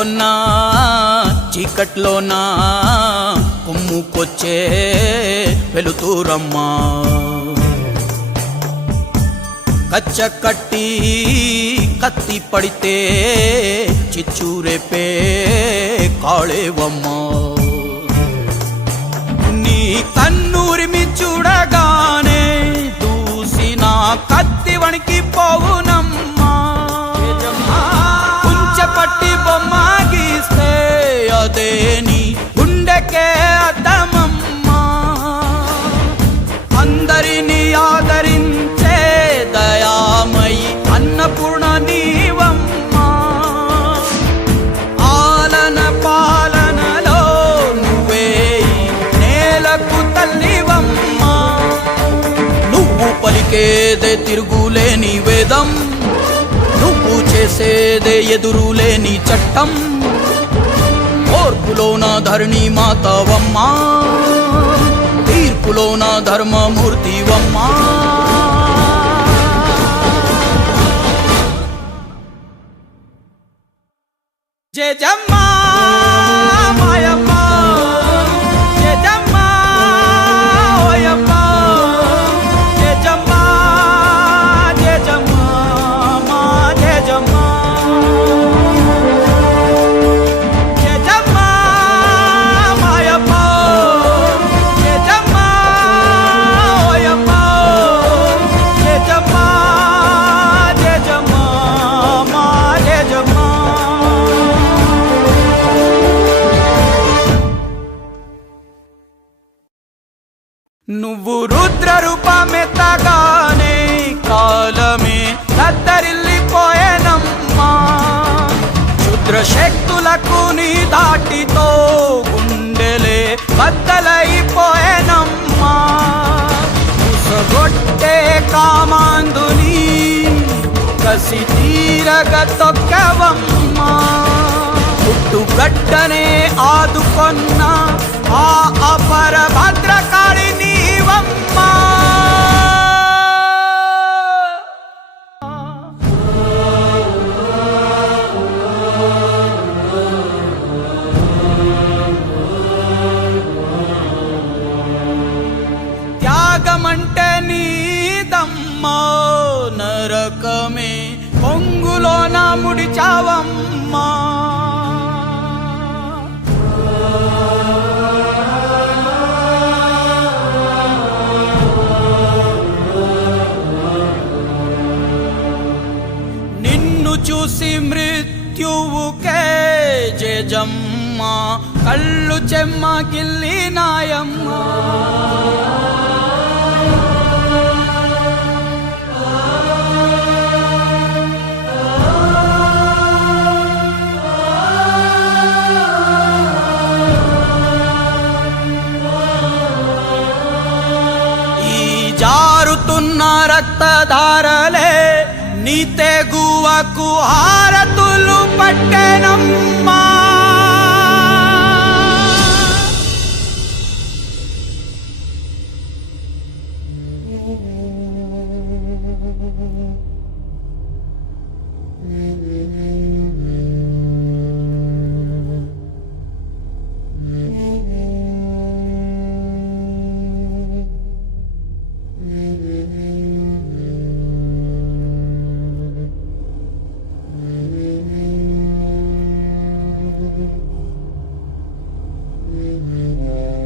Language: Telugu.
కొన్నా చీకట్లోనా కొమ్ముకొచ్చే వెలుతురమ్మా కచ్చ కట్టి కత్తి పడితే చిచ్చురేపే కాళేవమ్మా నీ కన్నూరిమి చూడగానే దూసిన కత్తి వణికి పోవునమ్మా కుంచెపట్టి బొమ్మ గీస్తే అదే నీ గుండెకే అద్దమమ్మా అందరినీ ఆదరించే దయామయి అన్నపూర్ణ నీవమ్మా ఆలన పాలనలో నువ్వే నేలకు తల్లివమ్మా నువ్వు పలికేదే తిరుగులేని వేదం నువ్వు చేసేదే ఎదురులేని చట్టం ఓర్పులోన ధరణి మాతవమ్మా తీర్పులోన ధర్మమూర్తివమ్మా జయజమ్మా మాయమ్మ జయజమ్మా ఓయమ్మ జయజమ్మా జయజమ్మా మా జయజమ్మా జయజమ్మా మాయమ్మ జయజమ్మా ఓయమ్మ జయజమ్మా జయజమ్మా మా జయజమ్మా నువ్వు రుద్ర రూపమెత్తగానే కాలమే దద్దరిల్లిపోయేనమ్మా క్షుద్ర శక్తులకు నీ దాటితో గుండెలే బద్దలైపోయేనమ్మా ఉసగొట్టే కామాందుని కసి తీరగ తొక్కవమ్మా పుట్టుగడ్డనే ఆదుకొన్న ఆ అపర భద్రకాళి నీవమ్మా త్యాగమంటే నీదమ్మా నరకమే పొంగులోన ముడిచావమ్మా చూసి మృత్యువుకే జయజమ్మా కళ్ళు చెమ్మ గిల్లి నాయమ్మా ఈ జారుతున్న రక్తధారలే నీ తెగువకు హారతులు పట్టెనమ్మా Mm-hmm.